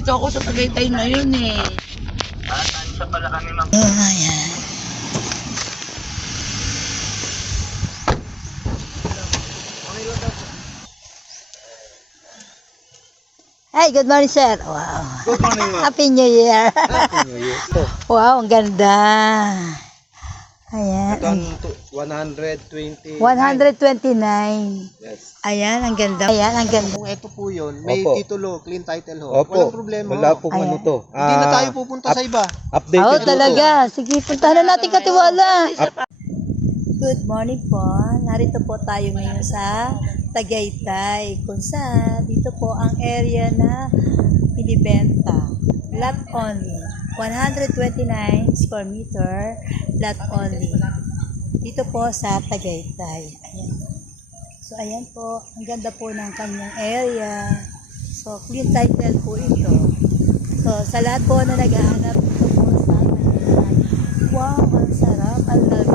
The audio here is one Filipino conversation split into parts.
nandito ako sa Tagaytay ngayon eh. Tansya pala kami ma'am. Ayan. Hi, good morning, sir. Wow. Good morning, ma'am. Happy New Year. Happy New Year. Wow, ang ganda. Ayan. Ito ang 120. 129. Yes. Ayan, ang ganda. Ayan, ang ganda. Kung ito po yun, may Opo. titulo, clean title ho. Opo. Walang problema Wala ho. pong Ayan. ano to. Hindi na tayo pupunta sa iba. Updated Oo, po talaga. Sige, puntahan na natin Katiwala. Good morning po. Narito po tayo ngayon sa Tagaytay. Kung saan, dito po ang area na binibenta. Lot only. 129 square meter. Lot only. Dito po sa Tagaytay. Ayan. So, ayan po. Ang ganda po ng kanyang area. So, clean title po ito. So, sa lahat po na naghahanap ito po sa Tagaytay. Wow, ang sarap. Ang love.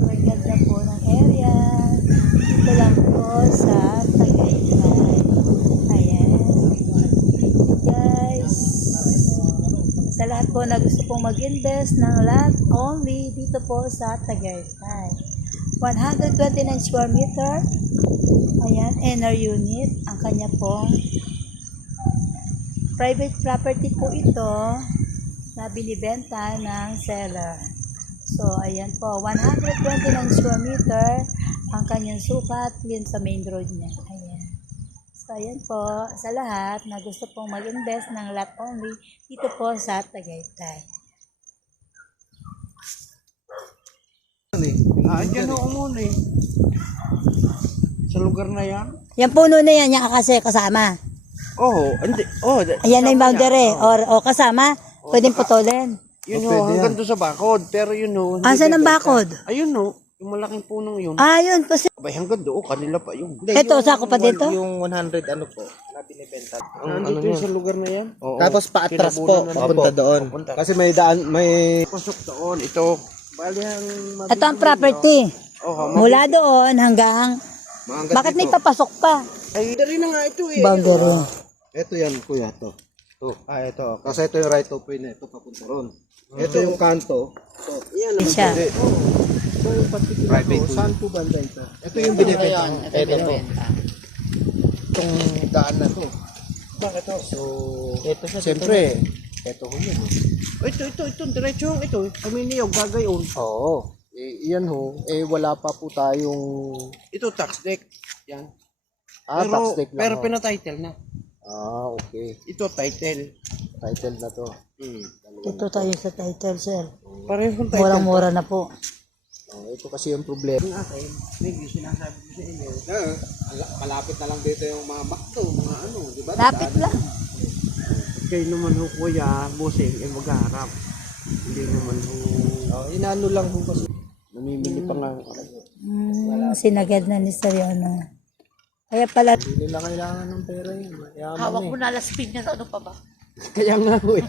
Ang ganda po ng area. Dito lang po sa Tagaytay. Ayan. Guys. Sa lahat po na gusto pong mag-invest ng lot only dito po sa Tagaytay. 129 square meter. Ayan, inner unit. Ang kanya pong private property po ito na binibenta ng seller. So, ayan po. 129 square meter ang kanyang sukat yun sa main road niya. Ayan. So, ayan po. Sa lahat na gusto pong mag-invest ng lot only dito po sa Tagaytay. Diyan ho muna eh. Sa lugar na yan? Yan puno na yan, yung kasi kasama. Oo, hindi. Oh, Ayan na yung boundary. O kasama, pwedeng putulin. Yun ho, hanggang doon sa bakod. Pero yun ho. Asan ang bakod? Ayun ho, yung malaking punong yun. Ah, yun. Kasi, Abay, hanggang doon, kanila pa yun. ito, sako pa dito? Yung 100 ano po, na binibenta. Nandito yung sa lugar na yan? Oo. Tapos paatras po, Kinabunan na- papunta doon. Papunta. Kasi may daan, may... Pasok doon, ito. Bali ang Ito ang property. Oh, Mula doon hanggang, bakit may papasok pa? ay, dari na nga ito eh. Boundary. Ito yan, kuya, to. To. Ito. Kasi ito yung right of way na ito, papunta ron. Ito yung kanto. Yan naman. Siya. Hindi. Ito yung particular Private to. Saan po banda ito? Ito yung binibenta. Ito po. Itong daan na to. Bakit ito? So, siyempre, ito ko yun. Ito, diretso ito. Kami niyog, gagayon. Oo. Iyan ho, wala pa po tayong... Ito, tax deck. Yan. tax deck lang pero ho. pinatitle na. Okay. Ito, title. Title na to. Ito tayo sa title, sir. Parehas kung title. Murang-mura na po. Ito kasi yung problema. Yung akin, may sinasabi ko sa inyo. Malapit na lang dito yung mga makto, mga ano, di ba? Lapit lang. Kayo naman ho, kuya, bossing, magharap. Hindi naman ho. Inaano lang ho kasi. Namimili pa nga. Sinagad na ni Sir Yana. Kaya pala, Hindi nila kailangan ng pera yun. Hawak mo na las piñas, ano pa ba? Kaya nga ho eh.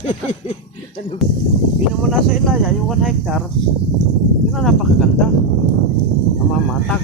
Yun naman nasa Ilaya, yung 1 hectare, yun ang napakaganda. Namamatag.